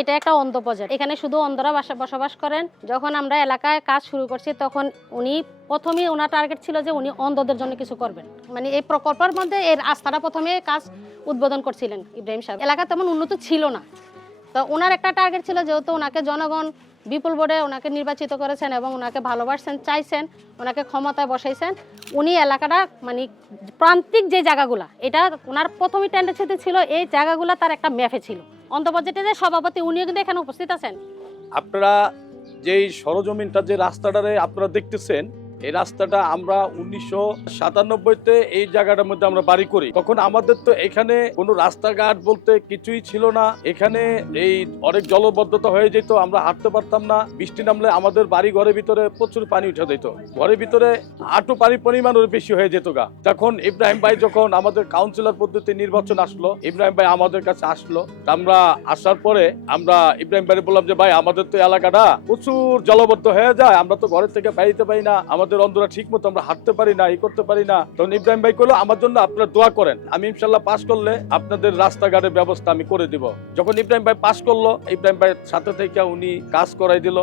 এটা একটা অন্ধ প্রজেক্ট, এখানে শুধু অন্ধরা বসবাস করেন। যখন আমরা এলাকায় কাজ শুরু করছি তখন উনি প্রথমেই ওনার টার্গেট ছিল যে উনি অন্ধদের জন্য কিছু করবেন। মানে এই প্রকল্পের মধ্যে এর রাস্তাটা প্রথমে কাজ উদ্বোধন করছিলেন ইব্রাহিম সাহেব। এলাকা তেমন উন্নত ছিল না, তো ওনার একটা টার্গেট ছিল, যেহেতু ওনাকে জনগণ বিপুল ভোটে ওনাকে নির্বাচিত করেছেন এবং ওনাকে ভালোবাসছেন, চাইছেন, ওনাকে ক্ষমতায় বসাইছেন, উনি এলাকাটা মানে প্রান্তিক যে জায়গাগুলো, এটা ওনার প্রথমে টেন্ডেন্সিতে ছিল, এই জায়গাগুলো তার একটা ম্যাপে ছিল। অন্তর্বর্তীতে সভাপতি উনিও কিন্তু এখানে উপস্থিত আছেন। আপনারা যেই সরজমিনটা যে রাস্তাটারে আপনারা দেখতেছেন, এই রাস্তাটা আমরা 1997-তে এই জায়গাটার মধ্যে আমরা বাড়ি করি। তখন আমাদের তো এখানে কোনো রাস্তাঘাট বলতে কিছুই ছিল না। এখানে এই অনেক জলবদ্ধতা হয়ে যেত, আমরা হাঁটতে পারতাম না। বৃষ্টি নামলে আমাদের বাড়ি ঘরের ভিতরে প্রচুর পানি উঠে যেত, ঘরের ভিতরে হাঁটু পানির পরিমাণ বেশি হয়ে যেত গা। তখন ইব্রাহিম ভাই যখন আমাদের কাউন্সিলর পদ্ধতি নির্বাচন আসলো, ইব্রাহিম ভাই আমাদের কাছে আসলো। আমরা আসার পরে আমরা ইব্রাহিম ভাই বললাম যে ভাই, আমাদের তো এলাকাটা প্রচুর জলবদ্ধ হয়ে যায়, আমরা তো ঘরের থেকে বাইরে পাই না, আমাদের অন্ধরা ঠিক মতো আমরা হাঁটতে পারি না, এই করতে পারি না। তখন ইব্রাহিম ভাই কইলো আমার জন্য আপনারা দোয়া করেন, আমি ইনশাল্লাহ পাস করলে আপনাদের রাস্তাঘাটের ব্যবস্থা আমি করে দিব। যখন ইব্রাহিম ভাই পাস করলো, ইব্রাহিম ভাই সাথে থেকে উনি কাজ করাই দিল।